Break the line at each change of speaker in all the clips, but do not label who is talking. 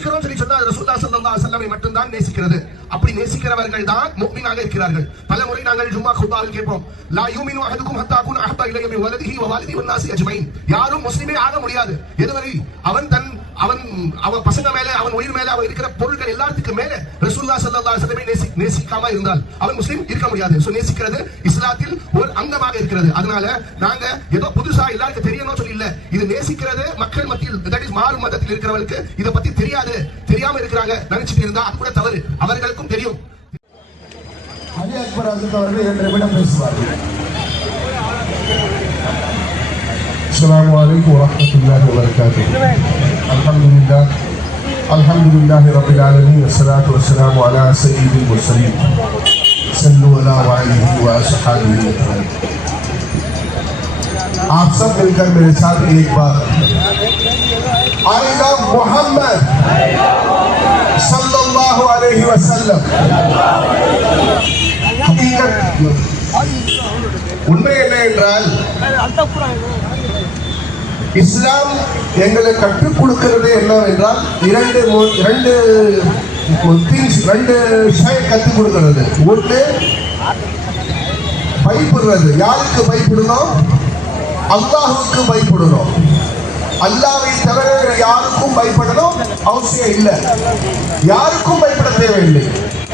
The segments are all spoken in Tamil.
நேசிக்கிறோம் சொல்லி சொன்னா ரசூல்லா சல்லா அலைஹி வஸல்லம் மட்டும்தான் நேசிக்கிறது. அப்படி நேசிக்கிறவர்கள் தான் முஃமினாக இருக்கிறார்கள் பல முறை நாங்கள் ஜும்மா குத்பாவில் கேட்போம். லா யூமினு அஹதுக்கும் ஹத்தா அகுன அஹப்ப இலைய மின் வலதிஹி வ வாலிதிஹி அஜ்மைன் யாரும் முஸ்லிமே ஆக முடியாது. எதுவரை? அவன் தன் அவன் அவன் பசங்க மேல அவன் உயிர் மேல அவன் இருக்கிற பொருட்கள் எல்லாத்துக்கும் மேல ரசூல்லா சல்லா சலமே நேசி நேசிக்காம இருந்தால் அவன் முஸ்லீம் இருக்க முடியாது. சோ நேசிக்கிறது இஸ்லாத்தில் ஒரு அங்கமாக இருக்கிறது. அதனால நாங்க ஏதோ புதுசா எல்லாருக்கும் தெரியணும் சொல்லி இல்ல. இது நேசிக்கிறது மக்கள் மத்தியில் தட் இஸ் மாறு மதத்தில் இருக்கிறவங்களுக்கு இத பத்தி தெரியாது. தெரியாம இருக்கிறாங்க. நினைச்சிட்டு இருந்தா அது கூட தவறு. அவர்களுக்கும் தெரியும்.
அலி அக்பர் அசத் அவர்கள் இரண்டு நிமிடம் பேசுவார்கள். السلام عليكم ورحمة الله وبركاته الحمد لله الحمد لله رب العالمين والصلاة والسلام على سيد المرسلين صلوا على وعليه وأصحابه أجمعين आप सब मिलकर मेरे साथ एक बार आई लव मोहम्मद सल्लल्लाहु अलैहि वसल्लम ஹகீகத் உண்மை என்ன என்றால் இஸ்லாம் எங்களை கற்றுக் கொடுக்கிறது என்னவென்றால் இரண்டு இரண்டு திங்ஸ் ரெண்டு விஷயம் கற்றுக் கொடுக்கிறது. ஒன்று பயப்படுறது. யாருக்கு பயப்படணும்? அல்லாஹுக்கு பயப்படணும். அல்லாவை தவிர யாருக்கும் பயப்படணும் அவசியம் இல்லை. யாருக்கும் பயப்பட தேவையில்லை.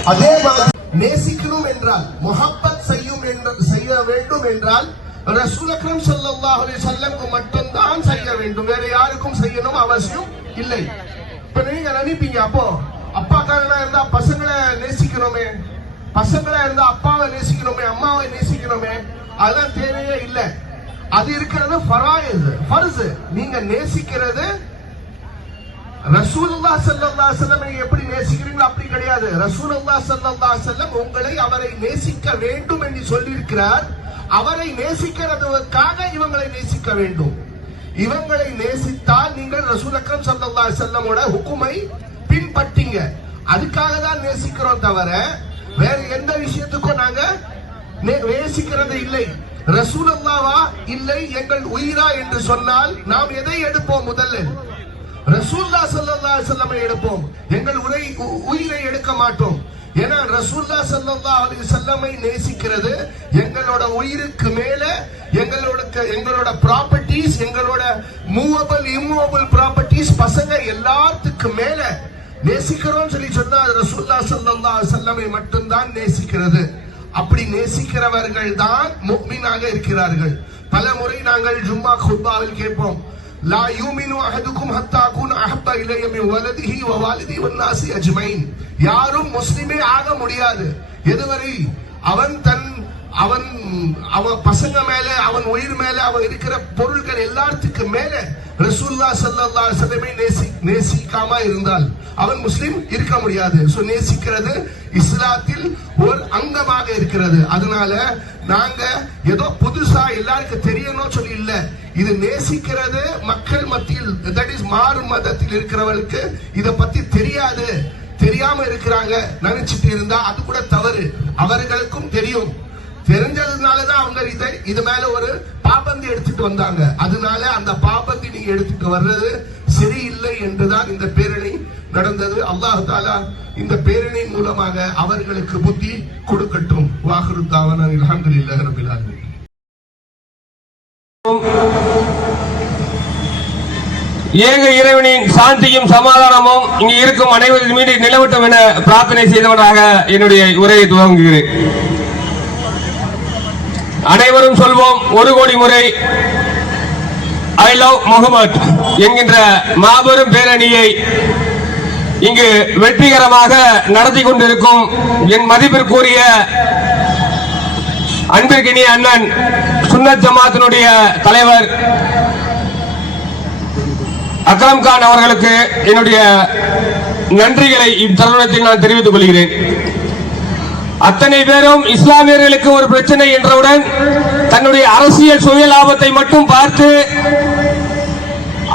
அதே மாதிரி
நேசிக்கணும் என்றால் முகப்பத் செய்யும் என்ற செய்ய வேண்டும் என்றால் ரசூல் அக்ரம் ஸல்லல்லாஹு அலைஹி வஸல்லம் வேண்டும் வேற யாருக்கும் செய்யணும் அவசியம் இல்லை. இப்ப நீங்க நினைப்பீங்க அப்போ அப்பாக்காரனா இருந்தா பசங்களை நேசிக்கணுமே? பசங்களா இருந்தா அப்பாவை நேசிக்கணுமே அம்மாவை நேசிக்கணுமே? அதெல்லாம் தேவையே இல்லை. அது இருக்கிறது ஃபராயிஸ் ஃபர்ஸ். நீங்க நேசிக்கிறது ரசூலுல்லா சல்லல்லா செல்லம் நீங்க எப்படி நேசிக்கிறீங்களோ அப்படி கிடையாது. ரசூலுல்லா சல்லல்லா செல்லம் உங்களை அவரை நேசிக்க வேண்டும் என்று சொல்லியிருக்கிறார். அவரை நேசிக்கிறதுக்காக இவங்களை நேசிக்க வேண்டும். இவங்களை நேசித்தால் நீங்கள் ரசூல் அக்ரம் சல்லா செல்லமோட ஹுக்குமை பின்பற்றீங்க. அதுக்காக தான் நேசிக்கிறோம் தவிர வேற எந்த விஷயத்துக்கும் நாங்க நேசிக்கிறது இல்லை. ரசூல் அல்லாவா இல்லை எங்கள் உயிரா என்று சொன்னால் நாம் எதை எடுப்போம் முதலில்? ரசூல்லா சல்லா செல்லமை எடுப்போம். எங்கள் உரை உயிரை எடுக்க மாட்டோம். ஏன்னா ரசூல்லா சல்லா அலி செல்லமை நேசிக்கிறது எங்களோட உயிருக்கு மேல எங்களோட எங்களோட ப்ராப்பர்ட்டிஸ் எங்களோட மூவபிள் இம்மூவபிள் ப்ராப்பர்ட்டிஸ் பசங்க எல்லாத்துக்கும் மேல நேசிக்கிறோம் சொல்லி சொன்னா அது ரசூல்லா சல்லா செல்லமை மட்டும்தான் நேசிக்கிறது. அப்படி நேசிக்கிறவர்கள் தான் முக்மீனாக இருக்கிறார்கள். பல முறை நாங்கள் ஜும்மா குர்பாவில் கேட்போம். லா யூமினு அஹதுக்கும் ஹத்தாக்கும் அகுன அஹப்ப வலதிஹி வ வாலிதிஹி அஜ்மைன். யாரும் முஸ்லிமே ஆக முடியாது. எதுவரை? அவன் தன் அவன் அவன் பசங்க மேல அவன் உயிர் மேல அவன் இருக்கிற பொருள்கள் எல்லாத்துக்கும் மேல ரசூல்லா சல்லா சலமே நேசி நேசிக்காம இருந்தால் அவன் முஸ்லீம் இருக்க முடியாது. சோ நேசிக்கிறது இஸ்லாத்தில் ஒரு அங்கமாக இருக்கிறது. அதனால நாங்க ஏதோ புதுசா எல்லாருக்கும் தெரியணும் சொல்லி இல்ல. இது நேசிக்கிறது மக்கள் மத்தியில் தட் இஸ் மாறு மதத்தில் இருக்கிறவர்களுக்கு இதை பத்தி தெரியாது. தெரியாம இருக்கிறாங்க நினைச்சிட்டு இருந்தா அது கூட தவறு. அவர்களுக்கும் தெரியும். தெரிஞ்சதுனாலதான் அவங்க இதை இது மேல ஒரு பாபந்தி எடுத்துட்டு வந்தாங்க. அதனால அந்த பாபந்தி நீங்க எடுத்துட்டு வர்றது சரியில்லை என்றுதான் இந்த பேரணி நடந்தது. அல்லாஹு தாலா இந்த பேரணியின் மூலமாக அவர்களுக்கு புத்தி கொடுக்கட்டும். வாகுரு தாவன அல்ஹம்துலில்லாஹி ரபில்
ஏக இறைவனின் சாந்தியும் சமாதானமும் இங்கு இருக்கும் அனைவரின் மீது நிலவட்டும் என பிரார்த்தனை செய்தவனாக என்னுடைய உரையை துவங்குகிறேன். அனைவரும் சொல்வோம் ஒரு கோடி முறை. ஐ லவ் முகமது என்கின்ற மாபெரும் பேரணியை இங்கு வெற்றிகரமாக நடத்தி கொண்டிருக்கும் என் மதிப்பிற்குரிய அன்பிற்கினிய அண்ணன் சுன்னத் ஜமாத்தினுடைய தலைவர் அக்ரம் கான் அவர்களுக்கு என்னுடைய நன்றிகளை இத்தருணத்தில் நான் தெரிவித்துக் கொள்கிறேன். அத்தனை பேரும் இஸ்லாமியர்களுக்கு ஒரு பிரச்சனை என்றவுடன் தன்னுடைய அரசியல் சுய லாபத்தை மட்டும் பார்த்து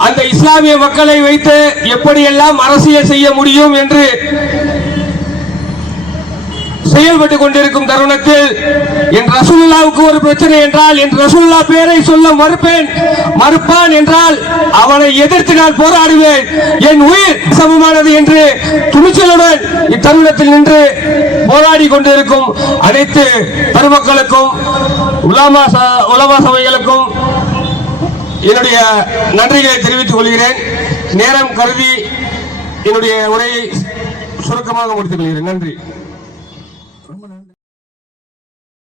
அந்த இஸ்லாமிய மக்களை வைத்து எப்படியெல்லாம் அரசியல் செய்ய முடியும் என்று செயல்பட்டு கொண்டிருக்கும் தருணத்தில் என் ரசுல்லாவுக்கு ஒரு பிரச்சனை என்றால் என் ரசுல்லா பேரை சொல்ல மறுப்பேன். மறுப்பான் என்றால் அவனை எதிர்த்து நான் போராடுவேன். என் உயிர் சமமானது என்று துணிச்சலுடன் இத்தருணத்தில் நின்று போராடி கொண்டிருக்கும் அனைத்து பெருமக்களுக்கும் உலாமா ச- உலமா சபைகளுக்கும் என்னுடைய நன்றிகளை தெரிவித்துக் கொள்கிறேன். நேரம் கருதி என்னுடைய உரையை சுருக்கமாக முடித்துக் கொள்கிறேன். நன்றி.